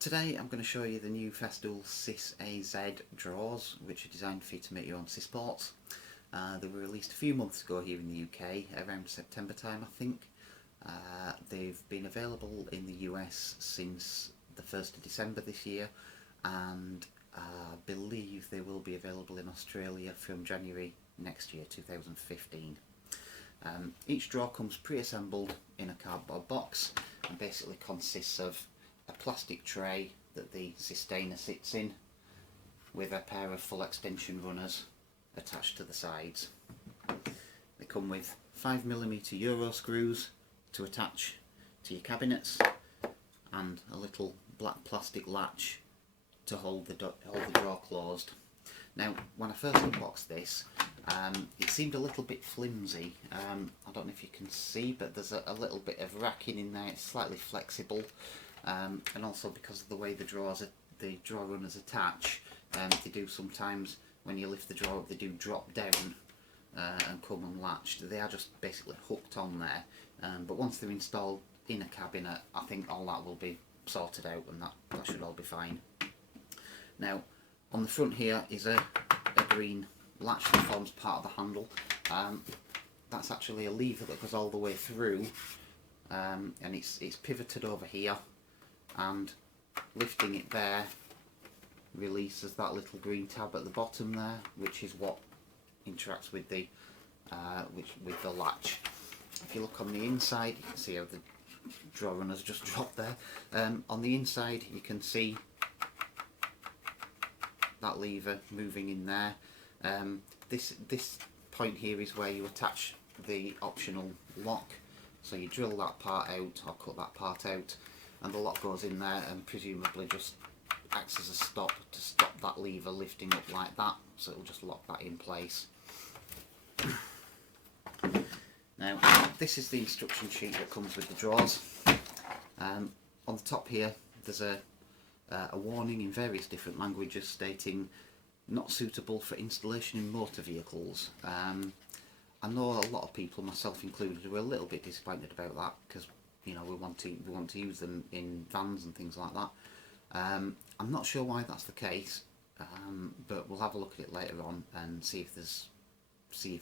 Today I'm going to show you the new Festool SYS-AZ drawers, which are designed for you to make your own sys-ports. They were released a few months ago here in the UK, around September time I think. They've been available in the US since the 1st of December this year, and I believe they will be available in Australia from January next year, 2015. Each drawer comes pre-assembled in a cardboard box and basically consists of a plastic tray that the sustainer sits in with a pair of full extension runners attached to the sides. They come with 5mm Euro screws to attach to your cabinets and a little black plastic latch to hold the drawer closed. Now, when I first unboxed this, it seemed a little bit flimsy. I don't know if you can see, but there's a little bit of racking in there. It's slightly flexible, and also because of the way the drawer runners attach, they do sometimes, when you lift the drawer up, they do drop down and come unlatched. They are just basically hooked on there, but once they're installed in a cabinet, I think all that will be sorted out, and that should all be fine. Now, on the front here is a green latch that forms part of the handle. That's actually a lever that goes all the way through, and it's pivoted over here, and lifting it there releases that little green tab at the bottom there, which is what interacts with the latch. If you look on the inside, you can see how the drawer runners just dropped there. On the inside, you can see that lever moving in there. This point here is where you attach the optional lock. So you drill that part out, or cut that part out, and the lock goes in there and presumably just acts as a stop to stop that lever lifting up like that, so it'll just lock that in place. Now, this is the instruction sheet that comes with the drawers. On the top here there's a warning in various different languages stating not suitable for installation in motor vehicles. I know a lot of people, myself included, were a little bit disappointed about that, because we want to use them in vans and things like that. I'm not sure why that's the case, but we'll have a look at it later on and see if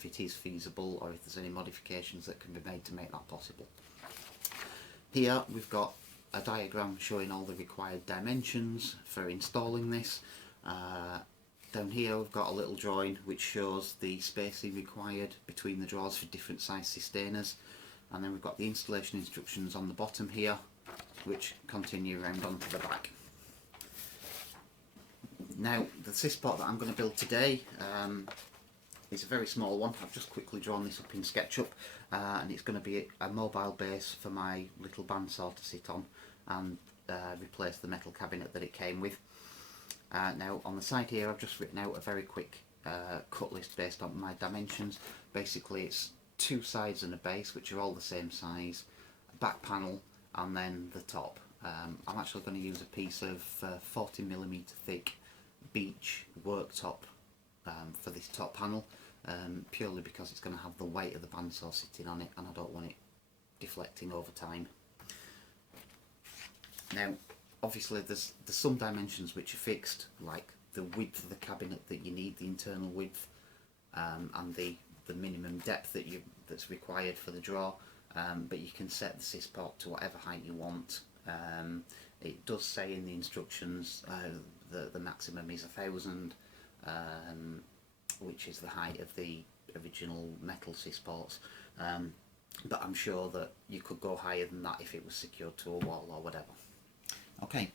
it is feasible, or if there's any modifications that can be made to make that possible. Here we've got a diagram showing all the required dimensions for installing this. Down here we've got a little drawing which shows the spacing required between the drawers for different size sustainers, and then we've got the installation instructions on the bottom here, which continue around onto the back. Now, the sysport that I'm going to build today is a very small one. I've just quickly drawn this up in SketchUp, and it's going to be a mobile base for my little bandsaw to sit on and replace the metal cabinet that it came with. Now, on the side here I've just written out a very quick cut list based on my dimensions. Basically it's two sides and a base, which are all the same size, a back panel, and then the top. I'm actually going to use a piece of 40mm thick beech worktop for this top panel, purely because it's going to have the weight of the bandsaw sitting on it, and I don't want it deflecting over time. Now, obviously there's some dimensions which are fixed, like the width of the cabinet that you need, the internal width, and the minimum depth that's required for the drawer, but you can set the sysport to whatever height you want. It does say in the instructions the maximum is 1000, which is the height of the original metal sysports, but I'm sure that you could go higher than that if it was secured to a wall or whatever. Okay,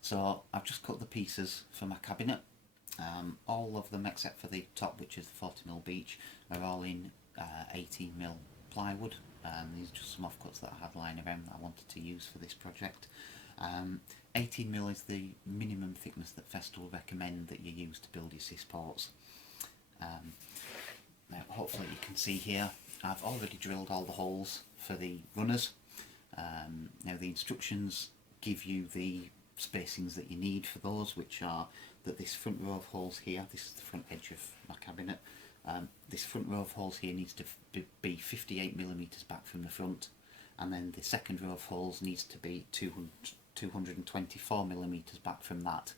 so I've just cut the pieces for my cabinet. All of them except for the top, which is the 40mm beech, are all in 18mm plywood. These are just some offcuts that I had lying around that I wanted to use for this project. 18mm is the minimum thickness that Festool recommend that you use to build your sysports. Now, hopefully you can see here, I've already drilled all the holes for the runners. Now, the instructions give you the spacings that you need for those, which are that this front row of holes here, this is the front edge of my cabinet, this front row of holes here needs to be 58mm back from the front, and then the second row of holes needs to be 200 224mm back from that,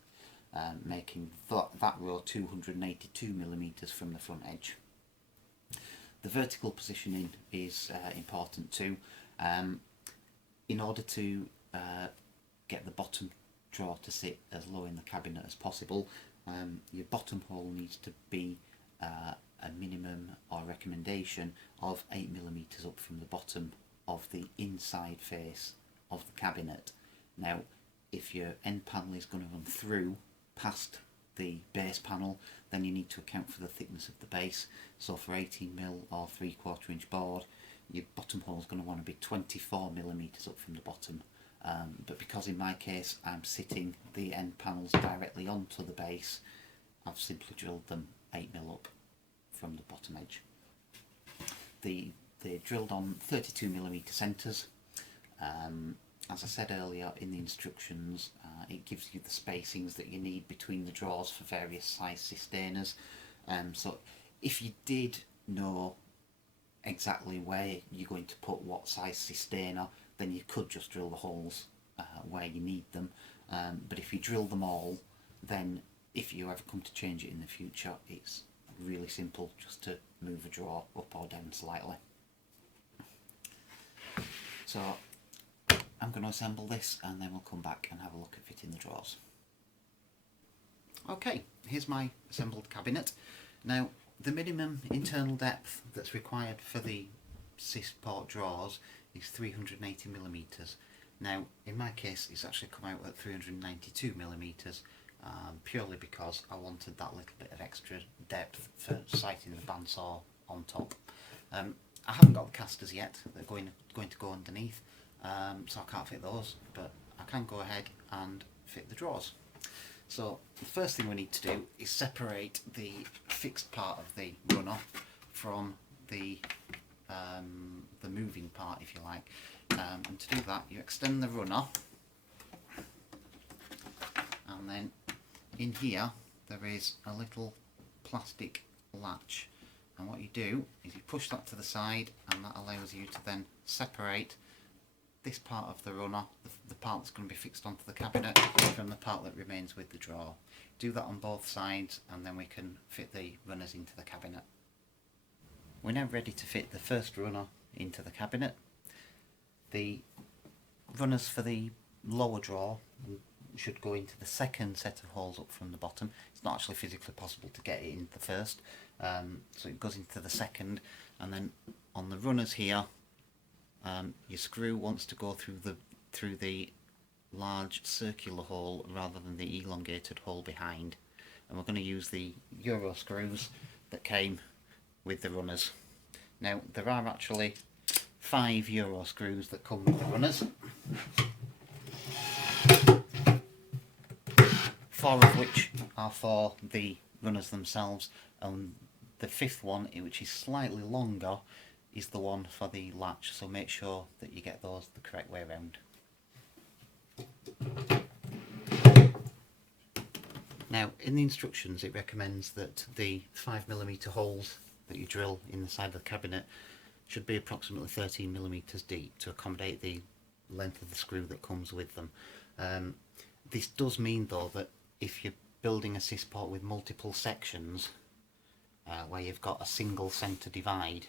making that row 282mm from the front edge. The vertical positioning is important too. In order to get the bottom drawer to sit as low in the cabinet as possible, your bottom hole needs to be a minimum or recommendation of 8mm up from the bottom of the inside face of the cabinet. Now, if your end panel is going to run through past the base panel, then you need to account for the thickness of the base. So for 18mm or 3/4 inch board, your bottom hole is going to want to be 24mm up from the bottom. But because in my case I'm sitting the end panels directly onto the base, I've simply drilled them 8mm up from the bottom edge. They're drilled on 32mm centres. As I said earlier in the instructions, it gives you the spacings that you need between the drawers for various size cisternas. So if you did know exactly where you're going to put what size cisterna, then you could just drill the holes where you need them. But if you drill them all, then if you ever come to change it in the future, it's really simple just to move a drawer up or down slightly. So I'm going to assemble this and then we'll come back and have a look at fitting the drawers. Okay, here's my assembled cabinet. Now, the minimum internal depth that's required for the sys-port drawers is 380mm. Now, in my case, it's actually come out at 392mm, purely because I wanted that little bit of extra depth for sighting the bandsaw on top. I haven't got the casters yet, they're going to go underneath, so I can't fit those, but I can go ahead and fit the drawers. So the first thing we need to do is separate the fixed part of the runner from the moving part, if you like. And to do that, you extend the runner, and then in here there is a little plastic latch, and what you do is you push that to the side, and that allows you to then separate this part of the runner, the part that's going to be fixed onto the cabinet, from the part that remains with the drawer. Do that on both sides and then we can fit the runners into the cabinet. We're now ready to fit the first runner into the cabinet. The runners for the lower drawer should go into the second set of holes up from the bottom. It's not actually physically possible to get it into the first, so it goes into the second, and then on the runners here, your screw wants to go through the large circular hole rather than the elongated hole behind, and we're going to use the Euro screws that came with the runners. Now, there are actually 5 Euro screws that come with the runners, 4 of which are for the runners themselves, and the 5th one, which is slightly longer, is the one for the latch, so make sure that you get those the correct way around. Now, in the instructions it recommends that the 5mm holes that you drill in the side of the cabinet should be approximately 13mm deep to accommodate the length of the screw that comes with them. This does mean though that if you're building a sysport with multiple sections, where you've got a single centre divide,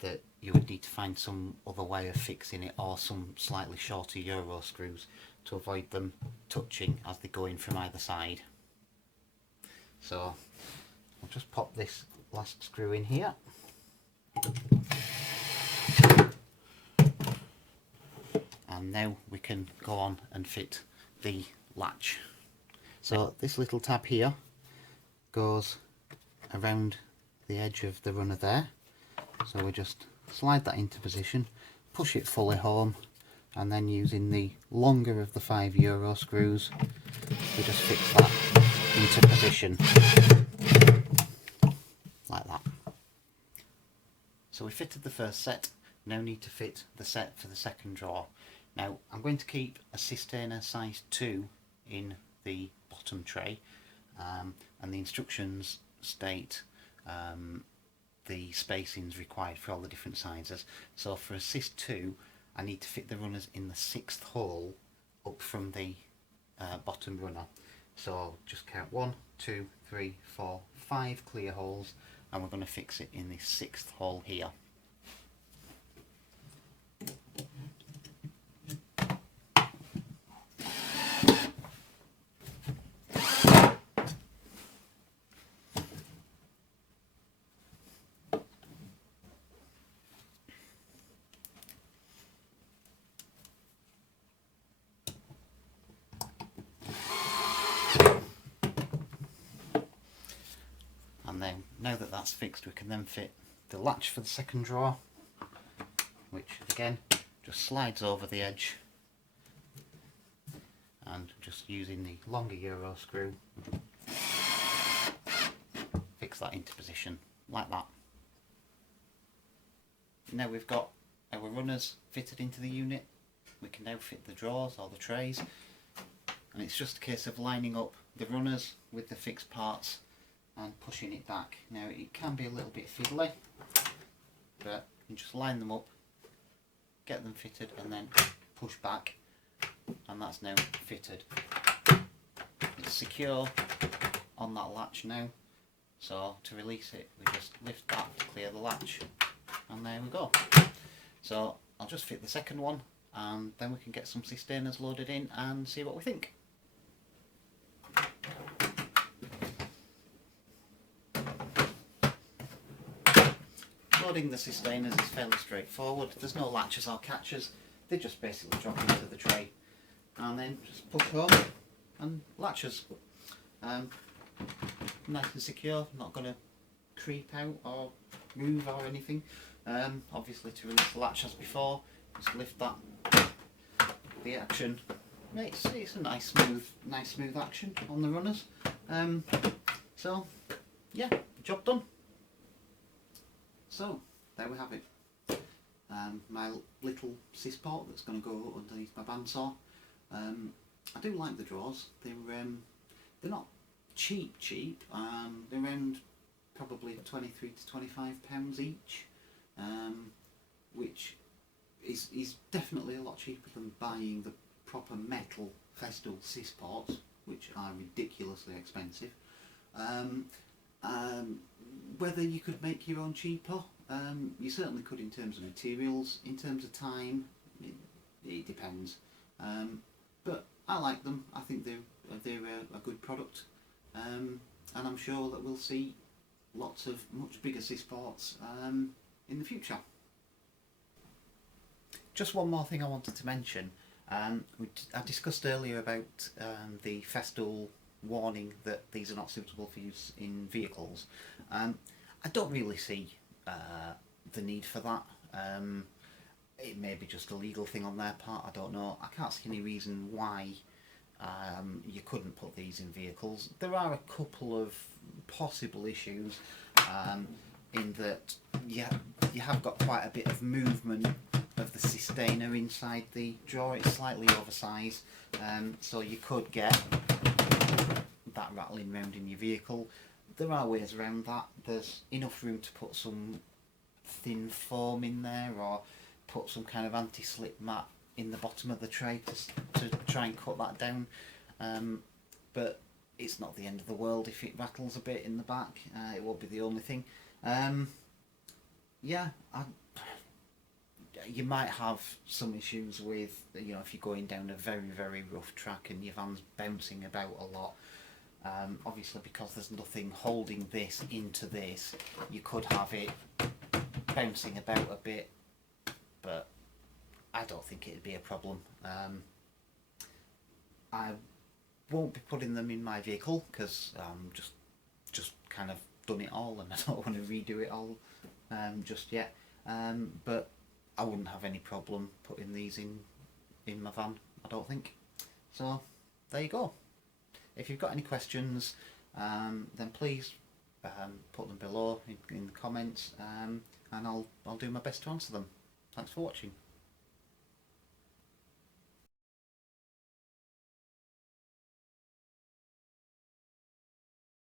that you would need to find some other way of fixing it, or some slightly shorter Euro screws to avoid them touching as they go in from either side. So I'll just pop this last screw in here. And now we can go on and fit the latch. So this little tab here goes around the edge of the runner there. So we just slide that into position, push it fully home, and then using the longer of the 5 Euro screws, we just fix that into position like that. So we fitted the first set, now need to fit the set for the second drawer. Now I'm going to keep a cisterna size 2 in the bottom tray, and the instructions state the spacings required for all the different sizes. So for a Sys 2, I need to fit the runners in the 6th hole up from the bottom runner. So just count 1, 2, 3, 4, 5 clear holes, and we're going to fix it in this 6th hole here. And then, now that that's fixed, we can then fit the latch for the second drawer, which again just slides over the edge, and just using the longer Euro screw, fix that into position like that. Now we've got our runners fitted into the unit, we can now fit the drawers or the trays, and it's just a case of lining up the runners with the fixed parts and pushing it back. Now it can be a little bit fiddly, but you just line them up, get them fitted, and then push back, and that's now fitted. It's secure on that latch now, so to release it we just lift that to clear the latch, and there we go. So I'll just fit the second one, and then we can get some sustainers loaded in and see what we think. Loading the sustainers is fairly straightforward. There's no latches or catches, they just basically drop into the tray and then just push home and latches. Nice and secure, not going to creep out or move or anything. Obviously to release the latch as before, just lift that, the action, it's a nice smooth action on the runners. So yeah, job done. So there we have it. My little sys-port that's going to go underneath my bandsaw. I do like the drawers. They're not cheap. They're around probably £23 to £25 each, which is definitely a lot cheaper than buying the proper metal Festool sys-ports, which are ridiculously expensive. Whether you could make your own cheaper, you certainly could in terms of materials. In terms of time, it depends. But I like them. I think they're a good product, and I'm sure that we'll see lots of much bigger sys-ports in the future. Just one more thing I wanted to mention. I discussed earlier about the Festool warning that these are not suitable for use in vehicles. I don't really see the need for that. It may be just a legal thing on their part, I don't know. I can't see any reason why you couldn't put these in vehicles. There are a couple of possible issues in that you have got quite a bit of movement of the sustainer inside the drawer. It's slightly oversized, so you could get that rattling around in your vehicle. There are ways around that. There's enough room to put some thin foam in there, or put some kind of anti-slip mat in the bottom of the tray to try and cut that down. But it's not the end of the world if it rattles a bit in the back. It won't be the only thing. Yeah, you might have some issues with, if you're going down a very rough track and your van's bouncing about a lot. Obviously, because there's nothing holding this into this, you could have it bouncing about a bit, but I don't think it'd be a problem. I won't be putting them in my vehicle because just kind of done it all, and I don't want to redo it all just yet. But I wouldn't have any problem putting these in my van, I don't think. So there you go. If you've got any questions, then please put them below in the comments, and I'll do my best to answer them. Thanks for watching.